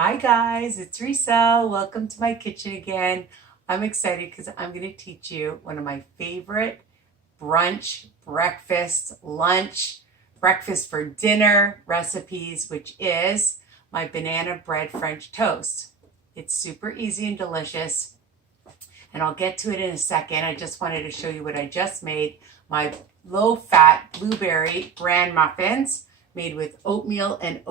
Hi guys, it's Risa. Welcome to my kitchen again. I'm excited because I'm going to teach you one of my favorite brunch, breakfast, lunch, breakfast for dinner recipes, which is my banana bread French toast. It's super easy and delicious, and I'll get to it in a second. I just wanted to show you what I just made. My low-fat blueberry bran muffins made with oatmeal and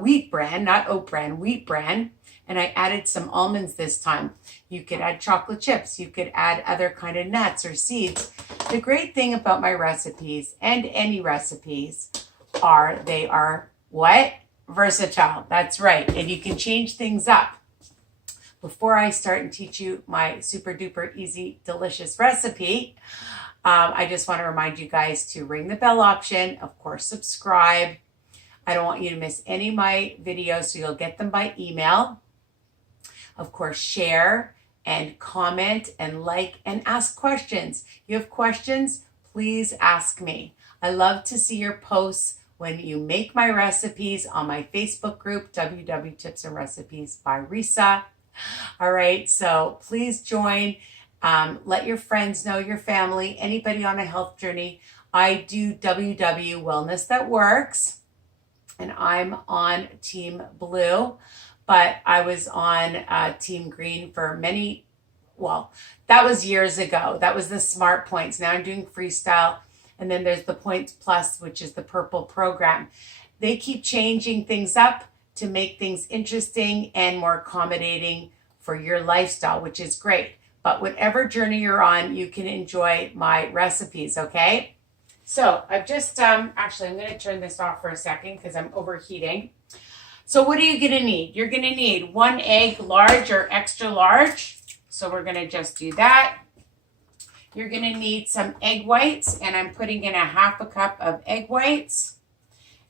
wheat bran, not oat bran, wheat bran. And I added some almonds this time. You could add chocolate chips. You could add other kind of nuts or seeds. The great thing about my recipes and any recipes are they are what? Versatile. That's right. And you can change things up. Before I start and teach you my super duper easy, delicious recipe, I just want to remind you guys to ring the bell option. Of course, subscribe. I don't want you to miss any of my videos, so you'll get them by email. Of course, share and comment and like and ask questions. You have questions, please ask me. I love to see your posts when you make my recipes on my Facebook group, WW Tips and Recipes by Risa. All right, so please join. Let your friends know, your family, anybody on a health journey. I do WW Wellness That Works. And I'm on Team Blue, but I was on Team Green for that was years ago. That was the Smart Points. Now I'm doing Freestyle, and then there's the Points Plus, which is the purple program. They keep changing things up to make things interesting and more accommodating for your lifestyle, which is great. But whatever journey you're on, you can enjoy my recipes, okay? So I've just, actually, I'm going to turn this off for a second because I'm overheating. So what are you going to need? You're going to need 1 egg, large or extra large. So we're going to just do that. You're going to need some egg whites, and I'm putting in a 1/2 cup of egg whites.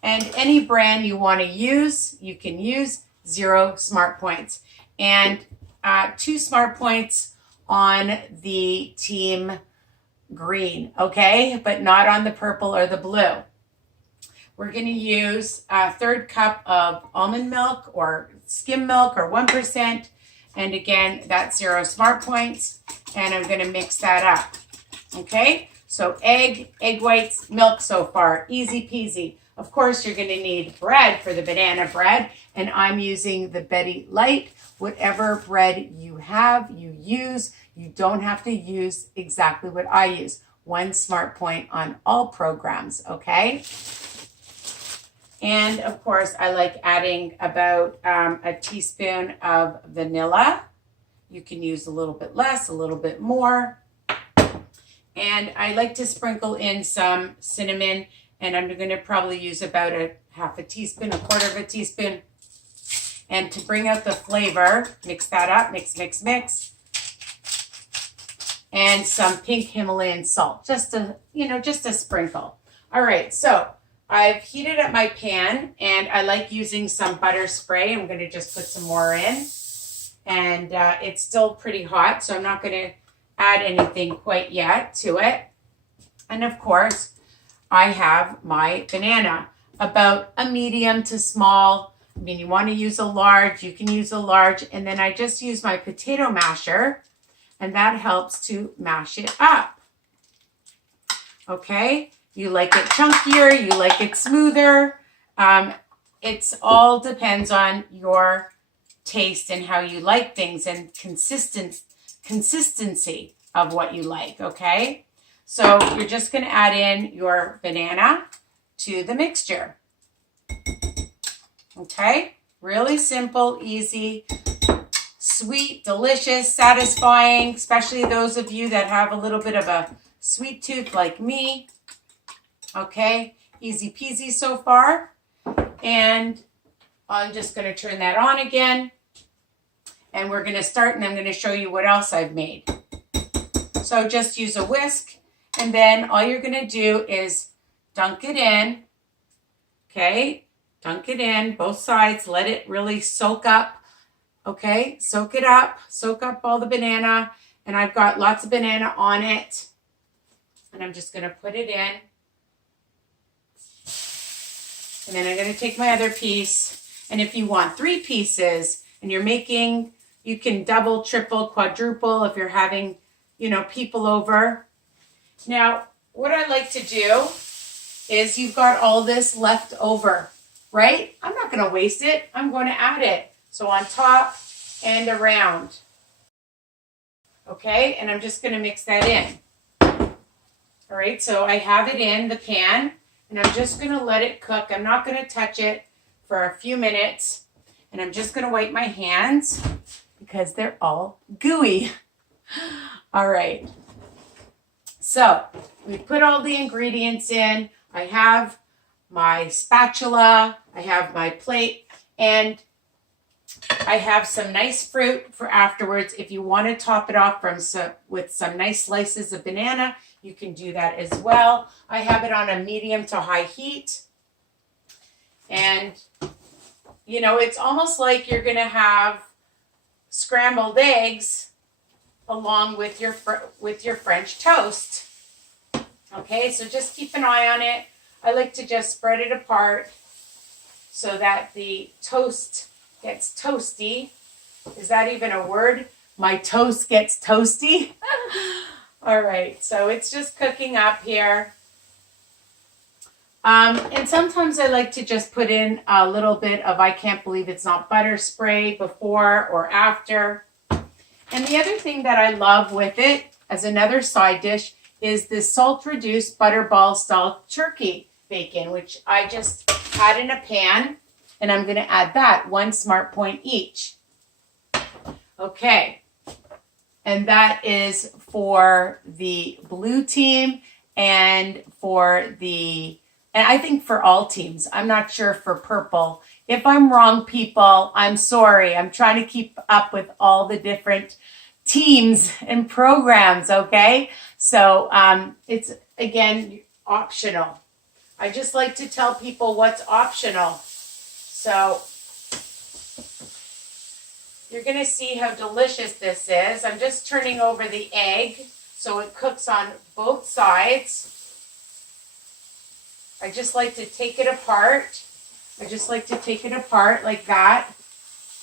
And any brand you want to use, you can use 0 Smart Points. And 2 Smart Points on the Team Green, okay, but not on the purple or the blue. We're going to use a 1/3 cup of almond milk or skim milk or 1%. And again, that's 0 Smart Points. And I'm going to mix that up. Okay, so egg whites, milk so far, easy peasy. Of course, you're going to need bread for the banana bread. And I'm using the Betty Light. Whatever bread you have, you use. You don't have to use exactly what I use. 1 Smart Point on all programs, okay? And of course, I like adding about a teaspoon of vanilla. You can use a little bit less, a little bit more. And I like to sprinkle in some cinnamon, and I'm going to probably use about a 1/2 teaspoon, 1/4 teaspoon. And to bring out the flavor, mix that up, mix. And some pink Himalayan salt, just a sprinkle. All right, so I've heated up my pan, and I like using some butter spray. I'm going to just put some more in, and it's still pretty hot, so I'm not going to add anything quite yet to it. And of course, I have my banana, about a medium to small. I mean, you want to use a large, you can use a large, and then I just use my potato masher, and that helps to mash it up. Okay, you like it chunkier, you like it smoother. It's all depends on your taste and how you like things and consistency of what you like, okay? So you're just going to add in your banana to the mixture. Okay, really simple, easy, sweet, delicious, satisfying, especially those of you that have a little bit of a sweet tooth like me. Okay, easy peasy so far. And I'm just going to turn that on again. And we're going to start, and I'm going to show you what else I've made. So just use a whisk, and then all you're going to do is dunk it in. Okay, dunk it in, both sides, let it really soak up. Okay, soak it up, soak up all the banana, and I've got lots of banana on it. And I'm just going to put it in. And then I'm going to take my other piece, And if you want 3 pieces and you're making, you can double, triple, quadruple if you're having, people over. Now, what I like to do is you've got all this left over, right? I'm not going to waste it. I'm going to add it. So on top and around. Okay, and I'm just going to mix that in. All right, so I have it in the pan, and I'm just going to let it cook. I'm not going to touch it for a few minutes, and I'm just going to wipe my hands because they're all gooey. All right, so we put all the ingredients in. I have my spatula, I have my plate, and I have some nice fruit for afterwards. If you want to top it off with some nice slices of banana, you can do that as well. I have it on a medium to high heat. And, it's almost like you're going to have scrambled eggs along with your French toast. Okay, so just keep an eye on it. I like to just spread it apart so that the toast gets toasty. Is that even a word? My toast gets toasty. All right, so it's just cooking up here. And sometimes I like to just put in a little bit of I can't believe it's not butter spray before or after. And the other thing that I love with it as another side dish is this salt-reduced Butterball style turkey bacon, which I just had in a pan. And I'm going to add that 1 smart point each. Okay. And that is for the blue team and I think for all teams. I'm not sure for purple. If I'm wrong, people, I'm sorry. I'm trying to keep up with all the different teams and programs, okay? So it's, again, optional. I just like to tell people what's optional. So you're going to see how delicious this is. I'm just turning over the egg so it cooks on both sides. I just like to take it apart. Like that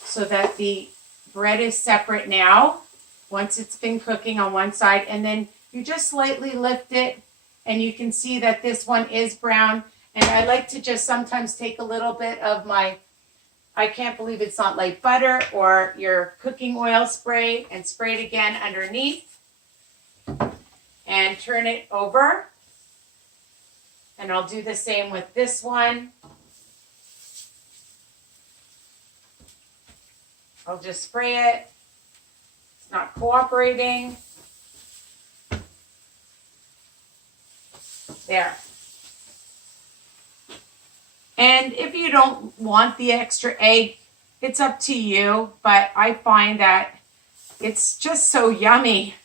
so that the bread is separate now once it's been cooking on one side. And then you just slightly lift it and you can see that this one is brown. And I like to just sometimes take a little bit of my, I can't believe it's not light butter or your cooking oil spray and spray it again underneath and turn it over. And I'll do the same with this one. I'll just spray it. It's not cooperating. There. And if you don't want the extra egg, it's up to you. But I find that it's just so yummy.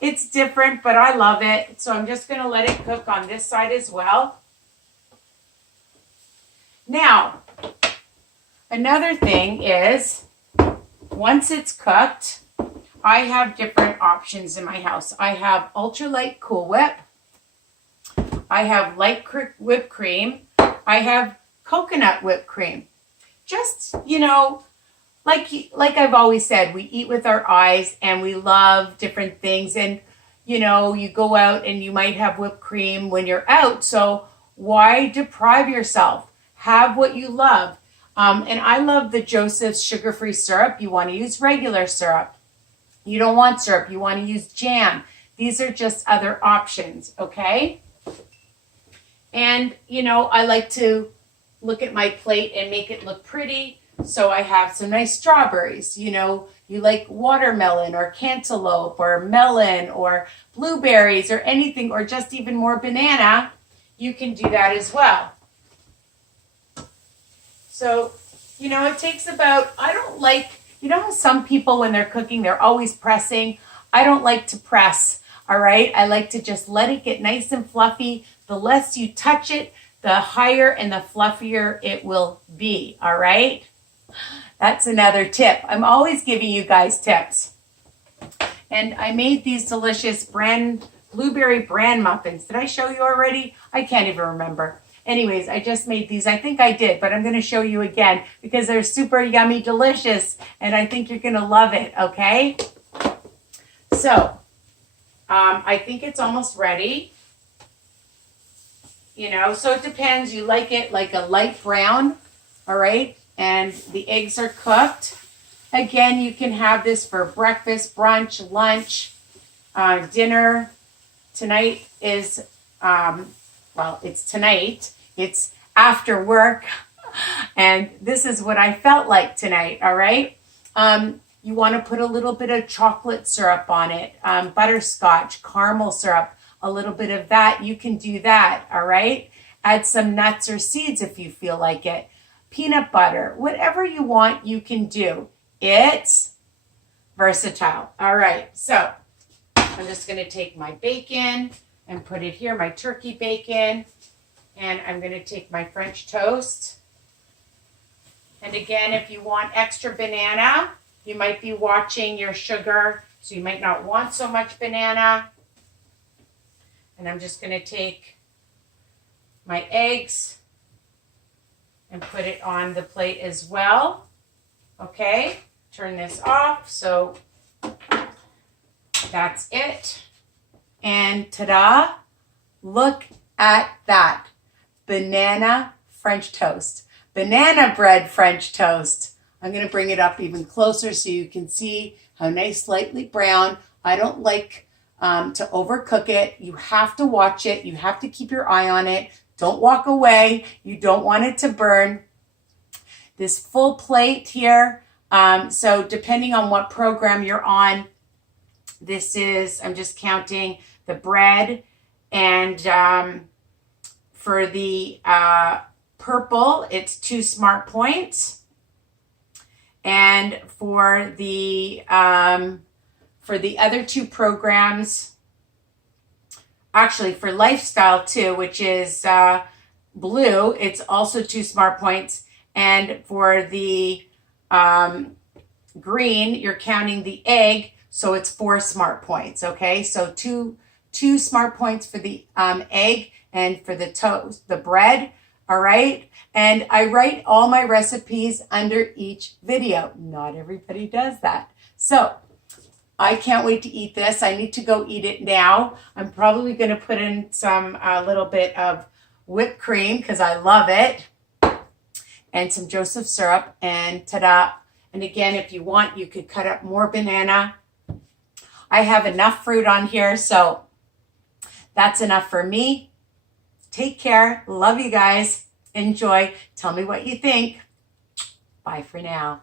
It's different, but I love it. So I'm just going to let it cook on this side as well. Now, another thing is, once it's cooked, I have different options in my house. I have ultralight Cool Whip. I have light whipped cream. I have coconut whipped cream. Just, like I've always said, we eat with our eyes and we love different things. And, you go out and you might have whipped cream when you're out. So why deprive yourself? Have what you love. And I love the Joseph's sugar-free syrup. You want to use regular syrup. You don't want syrup. You want to use jam. These are just other options, okay? And, I like to look at my plate and make it look pretty. So I have some nice strawberries. You like watermelon or cantaloupe or melon or blueberries or anything, or just even more banana. You can do that as well. So, it takes about, I don't like, how some people when they're cooking, they're always pressing. I don't like to press, all right? I like to just let it get nice and fluffy. The less you touch it, the higher and the fluffier it will be, all right? That's another tip. I'm always giving you guys tips. And I made these delicious blueberry bran muffins. Did I show you already? I can't even remember. Anyways, I just made these. I think I did, but I'm going to show you again because they're super yummy, delicious, and I think you're going to love it, okay? So, I think it's almost ready. You know, so it depends. You like it like a light brown, all right? And the eggs are cooked. Again, you can have this for breakfast, brunch, lunch, dinner. Tonight is, well, it's tonight. It's after work. And this is what I felt like tonight, all right? You want to put a little bit of chocolate syrup on it, butterscotch, caramel syrup, a little bit of that. You can do that, all right? Add some nuts or seeds if you feel like it. Peanut butter, whatever you want, you can do. It's versatile. All right, so I'm just going to take my bacon and put it here, my turkey bacon, and I'm going to take my French toast. And again, if you want extra banana, you might be watching your sugar, so you might not want so much banana. And I'm just going to take my eggs and put it on the plate as well. Okay, turn this off. So that's it. And ta-da, look at that. Banana French toast. Banana bread French toast. I'm going to bring it up even closer so you can see how nice, slightly brown. I don't like to overcook it. You have to watch it. You have to keep your eye on it. Don't walk away. You don't want it to burn. This full plate here. So depending on what program you're on, this is, I'm just counting the bread. And for the purple, it's 2 smart points. And for the other 2 programs, actually for lifestyle too, which is blue, it's also 2 smart points. And for the green, you're counting the egg, so it's 4 smart points. Okay, so two smart points for the egg and for the toast, the bread. All right. And I write all my recipes under each video. Not everybody does that. So I can't wait to eat this. I need to go eat it now. I'm probably going to put in some, a little bit of whipped cream because I love it. And some Joseph syrup, and ta-da. And again, if you want, you could cut up more banana. I have enough fruit on here, so that's enough for me. Take care. Love you guys. Enjoy. Tell me what you think. Bye for now.